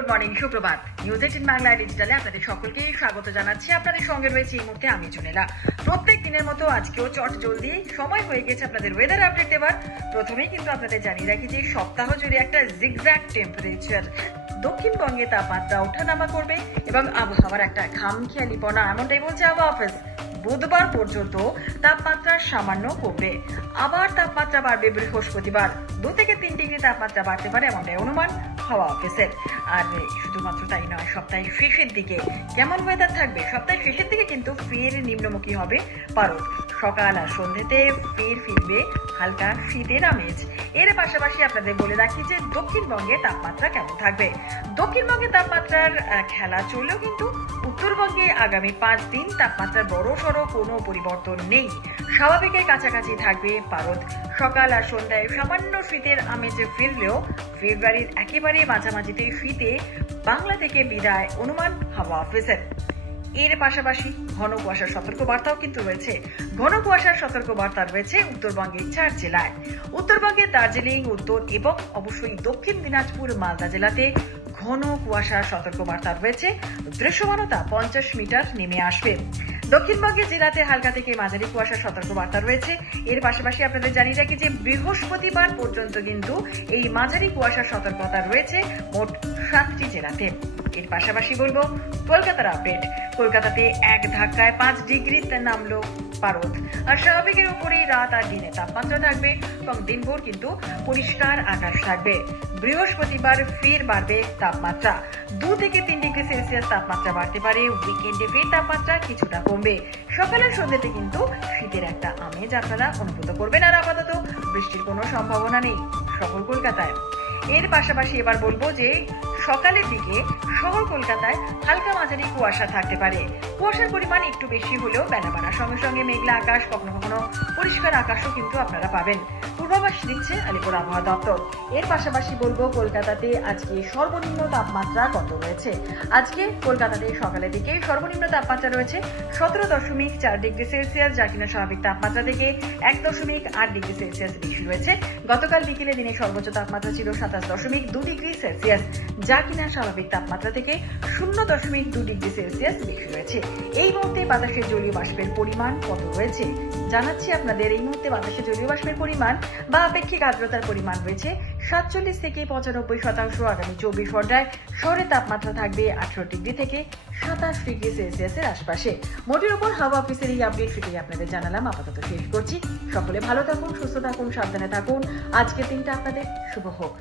Good morning, সুপ্রভাত। News 18 Bangla ডিজিটালে আপনাদের সকলকে স্বাগত জানাচ্ছি। আপনাদের সঙ্গে রয়েছে এই মুহূর্তে আমি জুনেলা। প্রত্যেক দিনের মতো আজকেও চট জলদি সময় হয়ে গেছে আপনাদের ওয়েদার আপডেট দেওয়ার। প্রথমেই কিন্তু আপনাদের জানিয়ে রাখি যে সপ্তাহ জুড়ে একটা জিগজ্যাগ টেম্পারেচার, দক্ষিণবঙ্গে তাপমাত্রা ওঠানামা করবে এবং আবহাওয়ার একটা খামখেয়ালিপনা, এমনটাই বলছে আবহাওয়া অফিস। বুধবার পর্যন্ত তাপমাত্রা সামান্য কমবে, আবার তাপমাত্রা বাড়বে বৃহস্পতিবার 2 থেকে 3 ডিগ্রি তাপমাত্রা বাড়তে পারে, এমনটাই অনুমান হাওয়া অফিসের। আর শুধুমাত্র তাই নয়, সপ্তাহের শেষের দিকে কেমন ওয়েদার থাকবে? সপ্তাহের শেষের দিকে কিন্তু ফের নিম্নমুখী হবে পারদ। সকাল আর সন্ধ্যেতে ফের ফিরবে হালকা শীতের আমেজ। এর পাশাপাশি আপনাদের বলে রাখি যে দক্ষিণবঙ্গে তাপমাত্রা কেমন থাকবে। দক্ষিণবঙ্গে তাপমাত্রার খেলা চললেও কিন্তু উত্তরবঙ্গে আগামী 5 দিন তাপমাত্রার বড় সড়ো কোনো পরিবর্তন নেই। স্বাভাবিকের কাছাকাছি থাকবে পারদ। সকাল আর সন্ধ্যায় সামান্য শীতের আমেজে ফিরলেও ফেব্রুয়ারির একেবারে মাঝামাঝিতে শীতে বাংলা থেকে বিদায় অনুমান হাওয়া অফিসের। এর পাশাপাশি ঘন কুয়াশার সতর্কবার্তাও কিন্তু রয়েছে। ঘন কুয়াশার সতর্কবার্তা রয়েছে উত্তরবঙ্গের 4 জেলায়। উত্তরবঙ্গের দার্জিলিং, উত্তর এবং অবশ্যই দক্ষিণ দিনাজপুর, মালদা জেলাতে ঘন কুয়াশার সতর্কবার্তা রয়েছে। দৃশ্যমানতা 50 মিটার নেমে আসবে। দক্ষিণবঙ্গের জেলাতে হালকা থেকে মাঝারি কুয়াশার সতর্কবার্তা রয়েছে। এর পাশাপাশি আপনাদের জানিয়ে রাখি যে বৃহস্পতিবার পর্যন্ত কিন্তু এই মাঝারি কুয়াশার সতর্কতা রয়েছে মোট 7টি জেলাতে। এর পাশাপাশি বলবো কলকাতার আপডেট। কলকাতাতে এক ধাক্কায় 5 ডিগ্রিতে নামলো পারদ। আর স্বাভাবিকের উপরেই রাত আর দিনে তাপমাত্রা থাকবে এবং দিনভর কিন্তু পরিষ্কার আকাশ থাকবে। বৃহস্পতিবার ফের বাড়বে তাপমাত্রা, 2 থেকে 3 ডিগ্রি সেলসিয়াস তাপমাত্রা বাড়তে পারে। উইকেন্ডে ফের তাপমাত্রা কিছুটা কমবে। সকালের সন্ধ্যাতে কিন্তু শীতের একটা আমেজ আপনারা অনুভূত করবেন। আর আপাতত বৃষ্টির কোনো সম্ভাবনা নেই শহর কলকাতায়। এর পাশাপাশি এবার বলবো যে সকালের দিকে শহর কলকাতায় হালকা মাঝারি কুয়াশা থাকতে পারে। কুয়াশার পরিমাণ একটু বেশি হলেও বেলা বাড়ার সঙ্গে সঙ্গে মেঘলা আকাশ, কখনো কখনো পরিষ্কার আকাশও কিন্তু আপনারা পাবেন, পূর্বাভাস দিচ্ছে আলিপুর আবহাওয়া দপ্তর। এর পাশাপাশি বলবো কলকাতাতে আজকে সর্বনিম্ন তাপমাত্রা কত রয়েছে। আজকে কলকাতাতে সকালের দিকে সর্বনিম্ন তাপমাত্রা রয়েছে 17.4 ডিগ্রি সেলসিয়াস, যা কিনা স্বাভাবিক তাপমাত্রা থেকে 1.8 ডিগ্রি সেলসিয়াস বেশি রয়েছে। গতকাল বিকেলে দিনে সর্বোচ্চ তাপমাত্রা ছিল 27.2 ডিগ্রি সেলসিয়াস, যা কিনা স্বাভাবিক তাপমাত্রা থেকে 0.2 ডিগ্রি সেলসিয়াস বেশি রয়েছে। এই মুহূর্তে বাতাসে জলীয় বাষ্পের পরিমাণ কত রয়েছে জানাচ্ছি আপনাদের। এই মুহূর্তে বাতাসে জলীয় বাষ্পের পরিমাণ বা আপেক্ষিক আর্দ্রতার পরিমাণ রয়েছে 47 থেকে 95%। আগামী 24 ঘন্টায় শহরের তাপমাত্রা থাকবে 18 ডিগ্রি থেকে 27 ডিগ্রি সেলসিয়াসের আশপাশে। মোটের উপর হাওয়া অফিসের এই আপডেট সেটাই আপনাদের জানালাম। আপাতত শেষ করছি। সকলে ভালো থাকুন, সুস্থ থাকুন, সাবধানে থাকুন। আজকের দিনটা আপনাদের শুভ হোক।